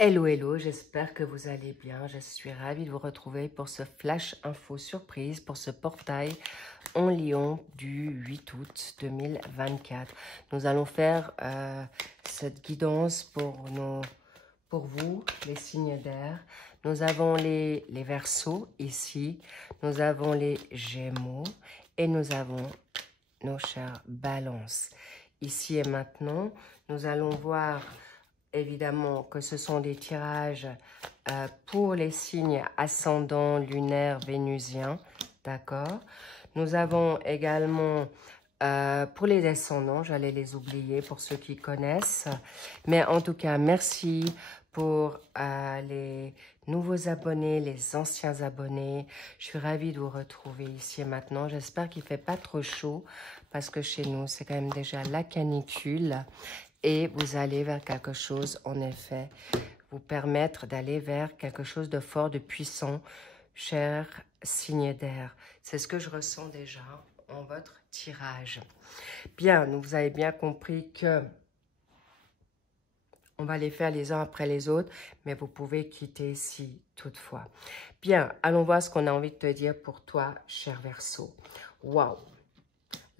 Hello, hello, j'espère que vous allez bien. Je suis ravie de vous retrouver pour ce flash info surprise, pour ce portail en Lion du 8 août 2024. Nous allons faire cette guidance pour vous, les signes d'air. Nous avons les Verseaux ici, nous avons les Gémeaux et nous avons nos chers Balances. Ici et maintenant, nous allons voir évidemment que ce sont des tirages pour les signes ascendants, lunaires, vénusiens, d'accord? Nous avons également pour les descendants, j'allais les oublier pour ceux qui connaissent, mais en tout cas, merci pour les nouveaux abonnés, les anciens abonnés. Je suis ravie de vous retrouver ici et maintenant. J'espère qu'il ne fait pas trop chaud parce que chez nous, c'est quand même déjà la canicule. Et vous allez vers quelque chose, en effet, vous permettre d'aller vers quelque chose de fort, de puissant, cher signe d'air. C'est ce que je ressens déjà en votre tirage. Bien, vous avez bien compris que on va les faire les uns après les autres, mais vous pouvez quitter si toutefois. Bien, allons voir ce qu'on a envie de te dire pour toi, cher Verseau. Waouh!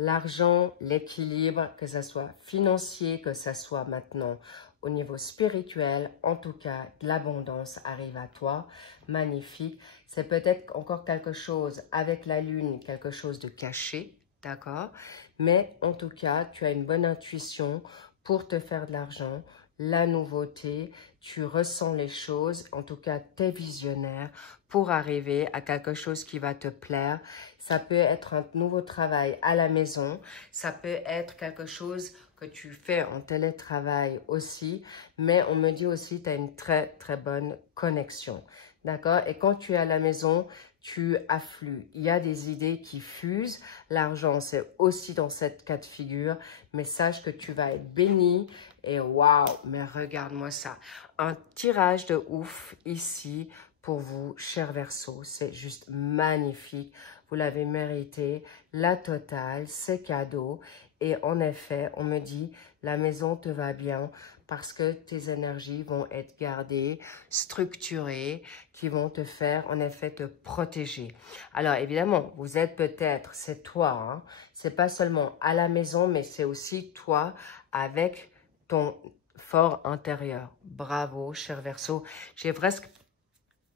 L'argent, l'équilibre, que ce soit financier, que ce soit maintenant au niveau spirituel, en tout cas, de l'abondance arrive à toi. Magnifique. C'est peut-être encore quelque chose avec la lune, quelque chose de caché, d'accord? Mais en tout cas, tu as une bonne intuition pour te faire de l'argent, la nouveauté, tu ressens les choses, en tout cas, tu es visionnaire pour arriver à quelque chose qui va te plaire. Ça peut être un nouveau travail à la maison, ça peut être quelque chose que tu fais en télétravail aussi, mais on me dit aussi que tu as une très, très bonne connexion. D'accord? Et quand tu es à la maison, tu afflues. Il y a des idées qui fusent. L'argent, c'est aussi dans cette cas de figure, mais sache que tu vas être béni. Et waouh, mais regarde-moi ça. Un tirage de ouf ici pour vous, cher Verseau. C'est juste magnifique. Vous l'avez mérité. La totale, c'est cadeau. Et en effet, on me dit, la maison te va bien parce que tes énergies vont être gardées, structurées, qui vont te faire, en effet, te protéger. Alors, évidemment, vous êtes peut-être, c'est toi, hein, c'est pas seulement à la maison, mais c'est aussi toi avec ton fort intérieur. Bravo, cher Verseau. J'ai presque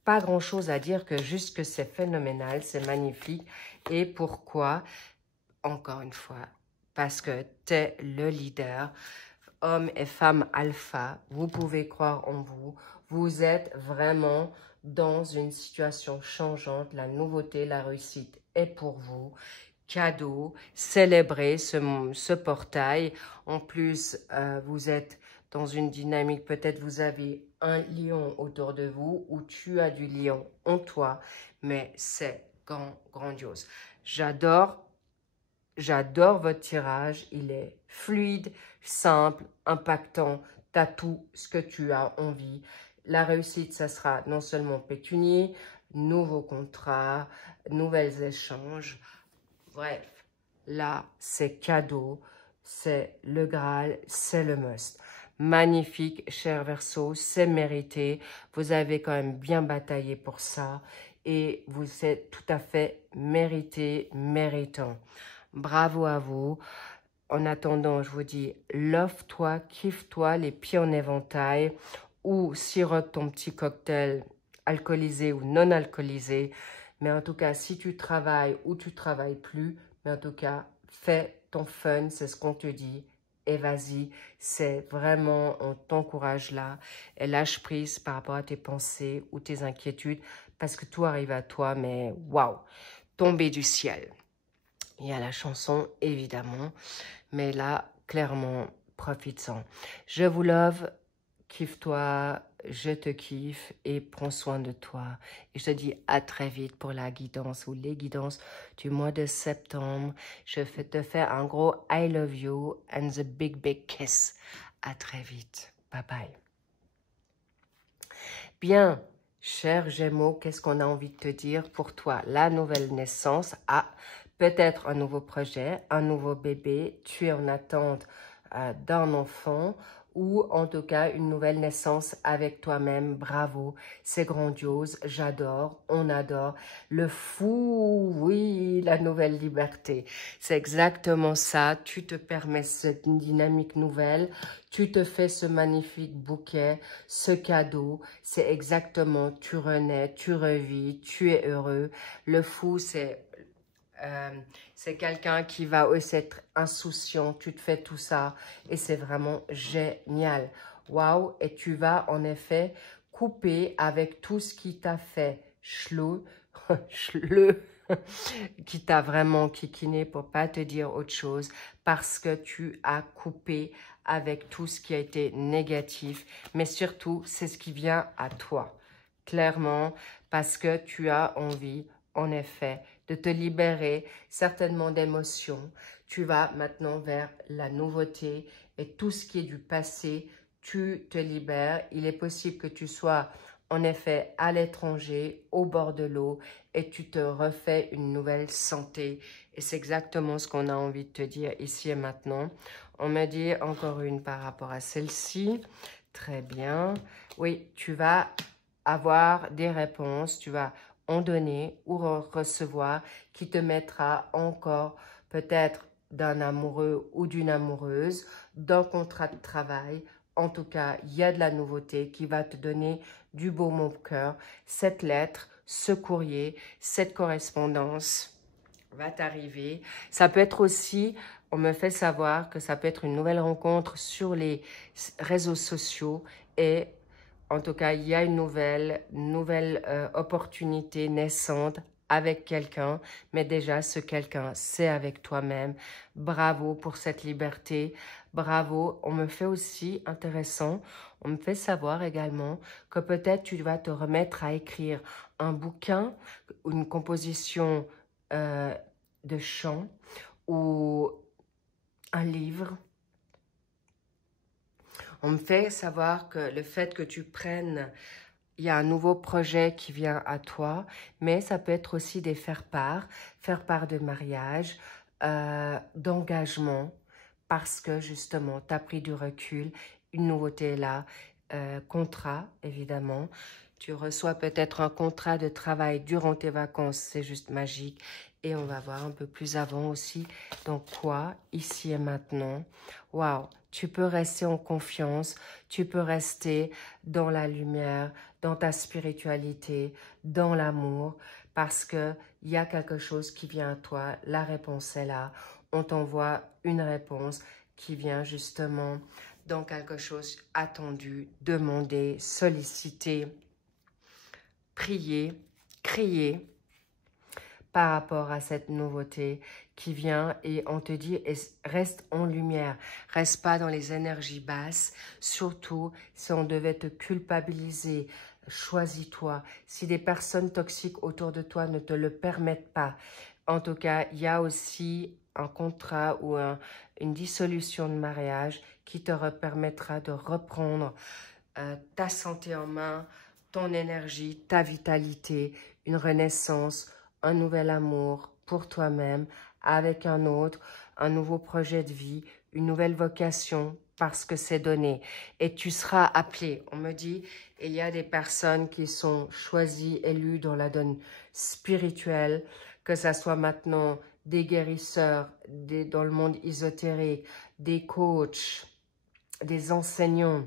pas grand-chose à dire que juste que c'est phénoménal, c'est magnifique. Et pourquoi? Encore une fois, parce que tu es le leader. Hommes et femmes alpha, vous pouvez croire en vous. Vous êtes vraiment dans une situation changeante. La nouveauté, la réussite est pour vous. Cadeau, célébrez ce portail. En plus, vous êtes dans une dynamique, peut-être vous avez un lion autour de vous ou tu as du lion en toi, mais c'est grandiose. J'adore votre tirage, il est fluide, simple, impactant, tu as tout ce que tu as envie. La réussite, ça sera non seulement pécunier, nouveaux contrats, nouvelles échanges. Bref, là, c'est cadeau, c'est le Graal, c'est le must. Magnifique, cher Verseau, c'est mérité. Vous avez quand même bien bataillé pour ça et vous êtes tout à fait mérité, méritant. Bravo à vous. En attendant, je vous dis, love-toi, kiffe-toi, les pieds en éventail ou sirote ton petit cocktail alcoolisé ou non alcoolisé. Mais en tout cas, si tu travailles ou tu travailles plus, mais en tout cas, fais ton fun, c'est ce qu'on te dit. Et vas-y, c'est vraiment, on t'encourage là. Et lâche prise par rapport à tes pensées ou tes inquiétudes parce que tout arrive à toi, mais waouh, tombé du ciel. Il y a la chanson, évidemment, mais là, clairement, profites-en. Je vous love, kiffe-toi, je te kiffe et prends soin de toi. Et je te dis à très vite pour la guidance ou les guidances du mois de septembre. Je vais te faire un gros I love you and the big, big kiss. À très vite. Bye bye. Bien, cher Gémeaux, qu'est-ce qu'on a envie de te dire pour toi? La nouvelle naissance, peut-être un nouveau projet, un nouveau bébé, tu es en attente d'un enfant ou en tout cas une nouvelle naissance avec toi-même. Bravo, c'est grandiose, j'adore, on adore. Le fou, oui, la nouvelle liberté. C'est exactement ça, tu te permets cette dynamique nouvelle, tu te fais ce magnifique bouquet, ce cadeau, c'est exactement, tu renais, tu revis, tu es heureux. Le fou, c'est quelqu'un qui va aussi être insouciant, tu te fais tout ça et c'est vraiment génial. Waouh, et tu vas en effet couper avec tout ce qui t'a fait chlou, qui t'a vraiment kikiné pour pas te dire autre chose parce que tu as coupé avec tout ce qui a été négatif, mais surtout c'est ce qui vient à toi, clairement, parce que tu as envie en effet de te libérer certainement d'émotions. Tu vas maintenant vers la nouveauté et tout ce qui est du passé, tu te libères. Il est possible que tu sois en effet à l'étranger, au bord de l'eau, et tu te refais une nouvelle santé. Et c'est exactement ce qu'on a envie de te dire ici et maintenant. On me dit encore une par rapport à celle-ci. Très bien. Oui, tu vas avoir des réponses, tu vas en donner ou recevoir qui te mettra encore peut-être d'un amoureux ou d'une amoureuse, d'un contrat de travail. En tout cas, il y a de la nouveauté qui va te donner du baume au cœur. Cette lettre, ce courrier, cette correspondance va t'arriver. Ça peut être aussi, on me fait savoir que ça peut être une nouvelle rencontre sur les réseaux sociaux et en tout cas, il y a une nouvelle opportunité naissante avec quelqu'un, mais déjà, ce quelqu'un, c'est avec toi-même. Bravo pour cette liberté. Bravo. On me fait aussi, intéressant, on me fait savoir également que peut-être tu vas te remettre à écrire un bouquin, une composition de chant ou un livre. On me fait savoir que le fait que tu prennes, il y a un nouveau projet qui vient à toi, mais ça peut être aussi des faire-part de mariage, d'engagement, parce que justement, tu as pris du recul, une nouveauté est là, contrat, évidemment. Tu reçois peut-être un contrat de travail durant tes vacances, c'est juste magique. Et on va voir un peu plus avant aussi. Donc quoi, ici et maintenant. Waouh, tu peux rester en confiance, tu peux rester dans la lumière, dans ta spiritualité, dans l'amour, parce qu'il y a quelque chose qui vient à toi, la réponse est là. On t'envoie une réponse qui vient justement dans quelque chose attendu, demandé, sollicité, prier, crier par rapport à cette nouveauté qui vient et on te dit reste en lumière, reste pas dans les énergies basses, surtout si on devait te culpabiliser, choisis-toi. Si des personnes toxiques autour de toi ne te le permettent pas, en tout cas, il y a aussi un contrat ou une dissolution de mariage qui te permettra de reprendre ta santé en main, ton énergie, ta vitalité, une renaissance, un nouvel amour pour toi-même, avec un autre, un nouveau projet de vie, une nouvelle vocation, parce que c'est donné. Et tu seras appelé. On me dit, il y a des personnes qui sont choisies, élues dans la donne spirituelle, que ça soit maintenant des guérisseurs, dans le monde ésotérique, des coachs, des enseignants.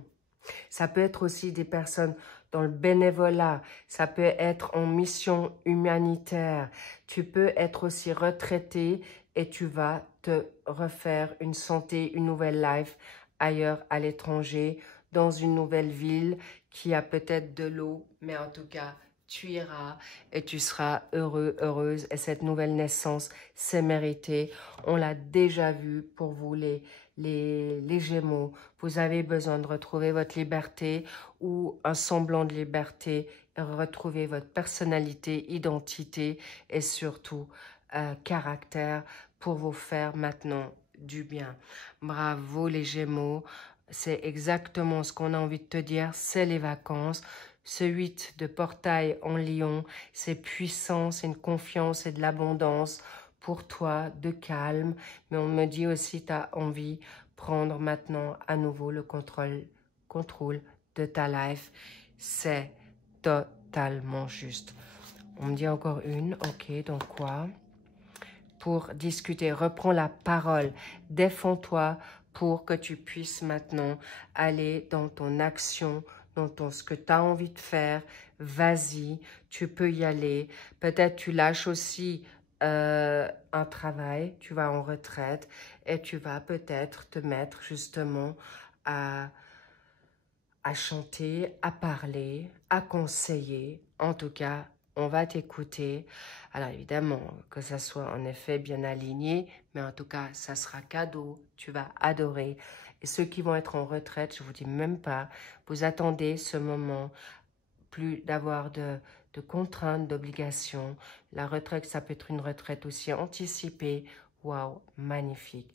Ça peut être aussi des personnes dans le bénévolat, ça peut être en mission humanitaire. Tu peux être aussi retraité et tu vas te refaire une santé, une nouvelle life ailleurs à l'étranger, dans une nouvelle ville qui a peut-être de l'eau, mais en tout cas, tu iras et tu seras heureux, heureuse. Et cette nouvelle naissance, c'est mérité. On l'a déjà vu pour vous les Gémeaux. Vous avez besoin de retrouver votre liberté ou un semblant de liberté, retrouver votre personnalité, identité et surtout caractère pour vous faire maintenant du bien. Bravo les Gémeaux, c'est exactement ce qu'on a envie de te dire, c'est les vacances. Ce 8 de portail en lion, c'est puissant, c'est une confiance et de l'abondance pour toi, de calme. Mais on me dit aussi, tu as envie prendre maintenant à nouveau le contrôle de ta life. C'est totalement juste. On me dit encore une, ok, donc quoi? Pour discuter, reprends la parole, défends-toi pour que tu puisses maintenant aller dans ton action, dans ce que tu as envie de faire. Vas-y, tu peux y aller. Peut-être tu lâches aussi un travail, tu vas en retraite et tu vas peut-être te mettre justement à chanter, à parler, à conseiller. En tout cas, on va t'écouter. Alors évidemment, que ça soit en effet bien aligné, mais en tout cas, ça sera cadeau. Tu vas adorer. Et ceux qui vont être en retraite, je vous dis même pas, vous attendez ce moment, plus d'avoir de contraintes, d'obligations. La retraite, ça peut être une retraite aussi anticipée. Waouh, magnifique.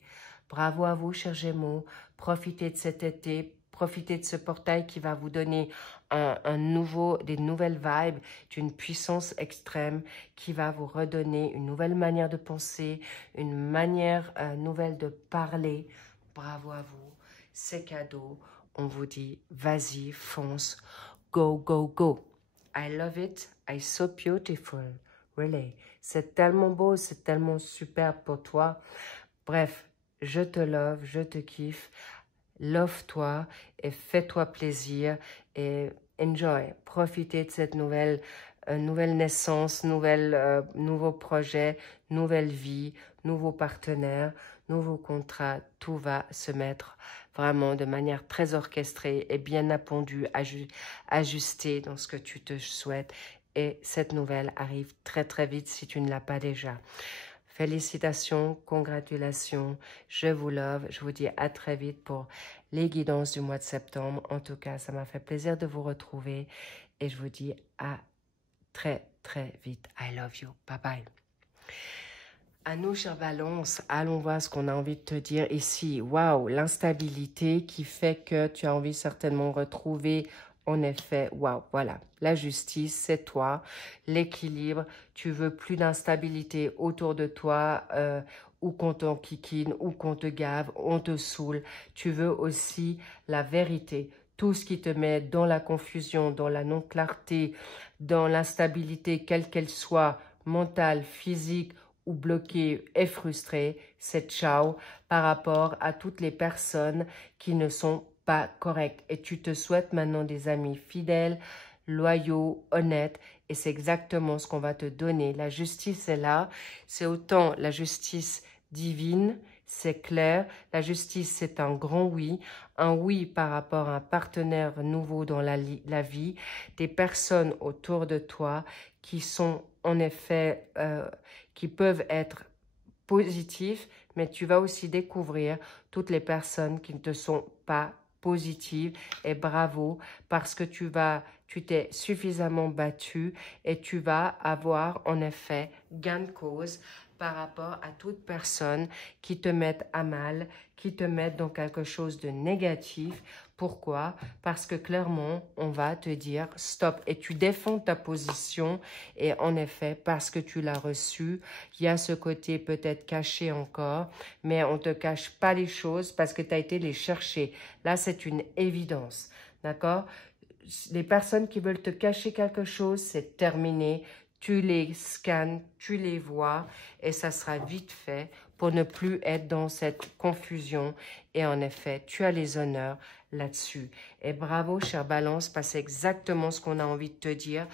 Bravo à vous, chers Gémeaux. Profitez de cet été. Profitez de ce portail qui va vous donner des nouvelles vibes, d'une puissance extrême qui va vous redonner une nouvelle manière de penser, une manière nouvelle de parler. Bravo à vous. C'est cadeau. On vous dit, vas-y, fonce. Go, go, go. I love it. It's so beautiful. Really. C'est tellement beau, c'est tellement super pour toi. Bref, je te love, je te kiffe. Love-toi et fais-toi plaisir et enjoy. Profitez de cette nouvelle naissance, nouveau projet, nouvelle vie, nouveau partenaire, nouveau contrat. Tout va se mettre vraiment de manière très orchestrée et bien appondue, ajustée dans ce que tu te souhaites. Et cette nouvelle arrive très très vite si tu ne l'as pas déjà. Félicitations, congratulations, je vous love, je vous dis à très vite pour les guidances du mois de septembre. En tout cas, ça m'a fait plaisir de vous retrouver et je vous dis à très très vite. I love you, bye bye. À nous, chère Balance, allons voir ce qu'on a envie de te dire ici. Waouh, l'instabilité qui fait que tu as envie certainement de retrouver. En effet, waouh, voilà, la justice, c'est toi, l'équilibre, tu veux plus d'instabilité autour de toi, ou qu'on t'enquiquine, ou qu'on te gave, on te saoule. Tu veux aussi la vérité, tout ce qui te met dans la confusion, dans la non-clarté, dans l'instabilité, quelle qu'elle soit, mentale, physique, ou bloquée et frustrée, c'est ciao par rapport à toutes les personnes qui ne sont pas correctes. Et tu te souhaites maintenant des amis fidèles, loyaux, honnêtes, et c'est exactement ce qu'on va te donner. La justice est là, c'est autant la justice divine, c'est clair. La justice, c'est un grand oui. Un oui par rapport à un partenaire nouveau dans la vie. Des personnes autour de toi qui sont en effet, qui peuvent être positifs, mais tu vas aussi découvrir toutes les personnes qui ne te sont pas positives. Et bravo, parce que tu t'es suffisamment battu et tu vas avoir en effet gain de cause par rapport à toute personne qui te mette à mal, qui te mette dans quelque chose de négatif. Pourquoi? Parce que clairement, on va te dire stop et tu défends ta position et en effet, parce que tu l'as reçu, il y a ce côté peut-être caché encore, mais on ne te cache pas les choses parce que tu as été les chercher. Là, c'est une évidence, d'accord? Les personnes qui veulent te cacher quelque chose, c'est terminé. Tu les scannes, tu les vois et ça sera vite fait pour ne plus être dans cette confusion. Et en effet, tu as les honneurs là-dessus. Et bravo, chère Balance, parce que c'est exactement ce qu'on a envie de te dire.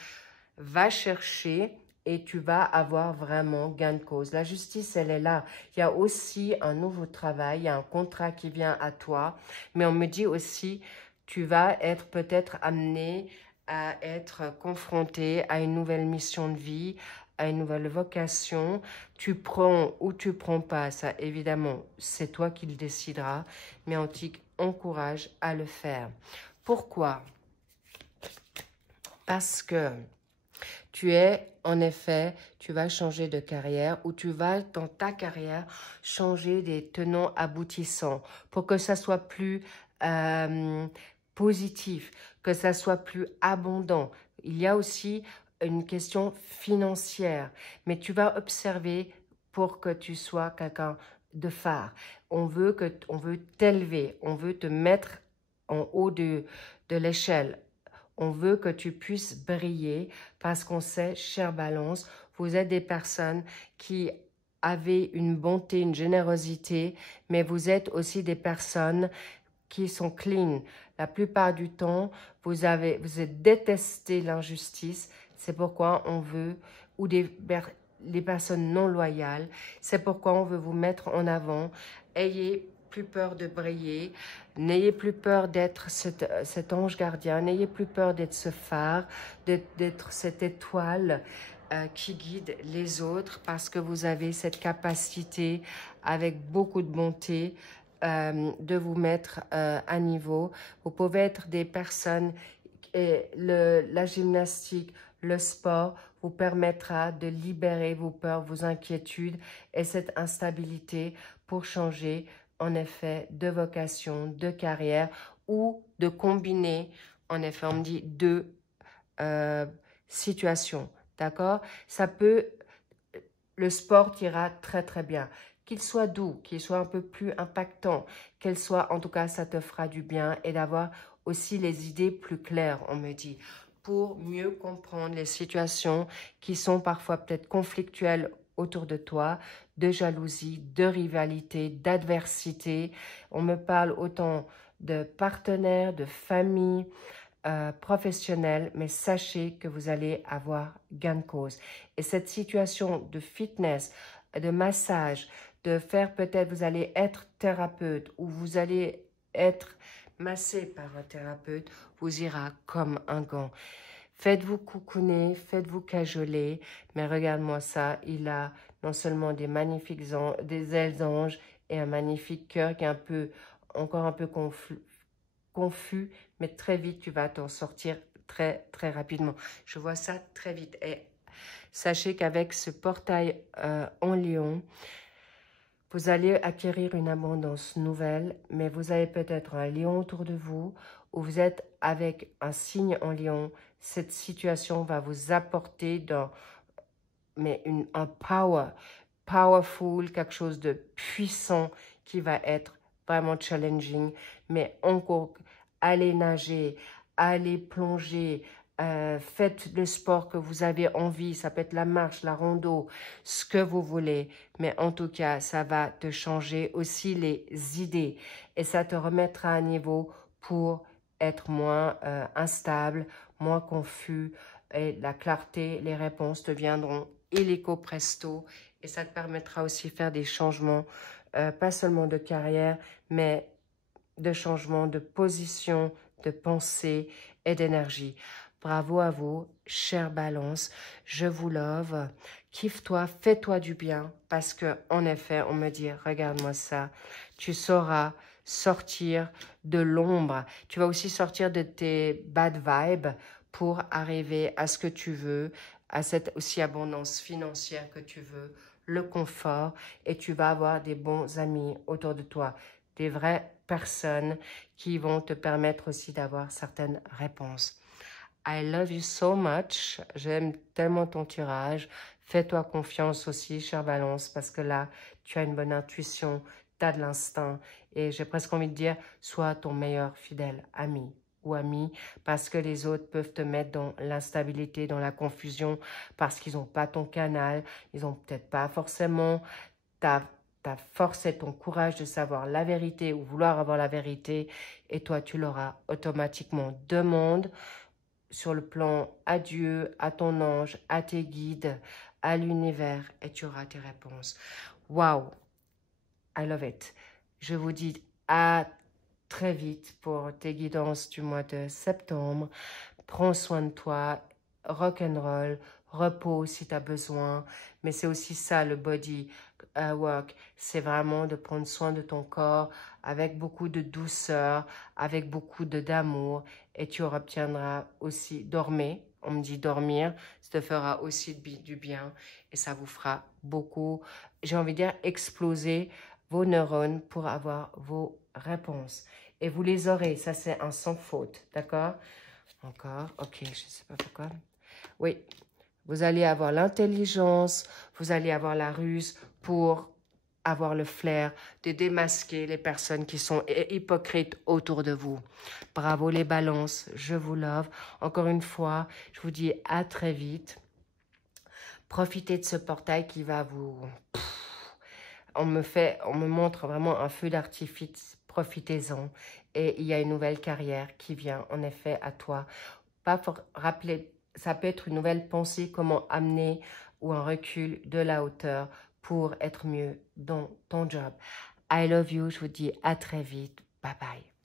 Va chercher et tu vas avoir vraiment gain de cause. La justice, elle est là. Il y a aussi un nouveau travail, il y a un contrat qui vient à toi. Mais on me dit aussi, tu vas être peut-être amené à être confronté à une nouvelle mission de vie, à une nouvelle vocation. Tu prends ou tu prends pas, ça évidemment, c'est toi qui le décideras, mais on t'encourage à le faire. Pourquoi? Parce que tu es, en effet, tu vas changer de carrière ou tu vas, dans ta carrière, changer des tenants aboutissants pour que ça soit plus positif, que ça soit plus abondant. Il y a aussi une question financière, mais tu vas observer pour que tu sois quelqu'un de phare. On veut t'élever, on veut te mettre en haut de l'échelle. On veut que tu puisses briller parce qu'on sait, chère Balance, vous êtes des personnes qui avez une bonté, une générosité, mais vous êtes aussi des personnes qui sont clean. La plupart du temps, vous êtes détesté l'injustice. C'est pourquoi on veut, ou les personnes non loyales, c'est pourquoi on veut vous mettre en avant. Ayez plus peur de briller, n'ayez plus peur d'être cet ange gardien, n'ayez plus peur d'être ce phare, d'être cette étoile qui guide les autres, parce que vous avez cette capacité avec beaucoup de bonté de vous mettre à niveau. Vous pouvez être des personnes, et la gymnastique, le sport vous permettra de libérer vos peurs, vos inquiétudes et cette instabilité pour changer en effet de vocation, de carrière ou de combiner, en effet on me dit deux situations, d'accord? Ça peut, le sport ira très très bien. Qu'il soit doux, qu'il soit un peu plus impactant, qu'elle soit, en tout cas, ça te fera du bien et d'avoir aussi les idées plus claires, on me dit, pour mieux comprendre les situations qui sont parfois peut-être conflictuelles autour de toi, de jalousie, de rivalité, d'adversité. On me parle autant de partenaires, de famille, professionnel, mais sachez que vous allez avoir gain de cause. Et cette situation de fitness, de massage, de faire peut-être, vous allez être thérapeute ou vous allez être massé par un thérapeute, vous ira comme un gant. Faites-vous coucouner, faites-vous cajoler, mais regarde-moi ça, il a non seulement des magnifiques des ailes d'ange et un magnifique cœur qui est encore un peu confus, mais très vite, tu vas t'en sortir très, très rapidement. Je vois ça très vite. Et sachez qu'avec ce portail en lion, vous allez acquérir une abondance nouvelle, mais vous avez peut-être un lion autour de vous, ou vous êtes avec un signe en lion. Cette situation va vous apporter un powerful, quelque chose de puissant qui va être vraiment challenging, mais encore, allez nager, allez plonger, faites le sport que vous avez envie, ça peut être la marche, la rando, ce que vous voulez, mais en tout cas, ça va te changer aussi les idées et ça te remettra à niveau pour être moins instable, moins confus, et la clarté, les réponses te viendront illico presto, et ça te permettra aussi de faire des changements, pas seulement de carrière, mais de changement de position, de pensée et d'énergie. Bravo à vous, chère Balance, je vous love, kiffe-toi, fais-toi du bien, parce que en effet, on me dit, regarde-moi ça, tu sauras sortir de l'ombre, tu vas aussi sortir de tes bad vibes pour arriver à ce que tu veux, à cette aussi abondance financière que tu veux, le confort, et tu vas avoir des bons amis autour de toi, des vraies personnes qui vont te permettre aussi d'avoir certaines réponses. I love you so much. J'aime tellement ton tirage. Fais-toi confiance aussi, chère Balance, parce que là, tu as une bonne intuition, tu as de l'instinct. Et j'ai presque envie de dire, sois ton meilleur fidèle ami ou ami, parce que les autres peuvent te mettre dans l'instabilité, dans la confusion, parce qu'ils n'ont pas ton canal, ils n'ont peut-être pas forcément ta force et ton courage de savoir la vérité ou vouloir avoir la vérité, et toi, tu l'auras automatiquement. Demande sur le plan à Dieu, à ton ange, à tes guides, à l'univers, et tu auras tes réponses. Wow, I love it. Je vous dis à très vite pour tes guidances du mois de septembre. Prends soin de toi, rock'n'roll, repos si tu as besoin, mais c'est aussi ça le body work, c'est vraiment de prendre soin de ton corps avec beaucoup de douceur, avec beaucoup d'amour, et tu obtiendras aussi, dormir, on me dit dormir, ça te fera aussi du bien, et ça vous fera beaucoup, j'ai envie de dire, exploser vos neurones pour avoir vos réponses. Et vous les aurez, ça c'est un sans faute, d'accord? Encore, ok, je ne sais pas pourquoi. Oui, vous allez avoir l'intelligence, vous allez avoir la ruse pour avoir le flair de démasquer les personnes qui sont hypocrites autour de vous. Bravo les balances, je vous love. Encore une fois, je vous dis à très vite. Profitez de ce portail qui va vous... On me montre vraiment un feu d'artifice, profitez-en. Et il y a une nouvelle carrière qui vient en effet à toi. Pas pour rappeler, ça peut être une nouvelle pensée, comment amener ou un recul de la hauteur pour être mieux dans ton job. I love you, je vous dis à très vite. Bye bye.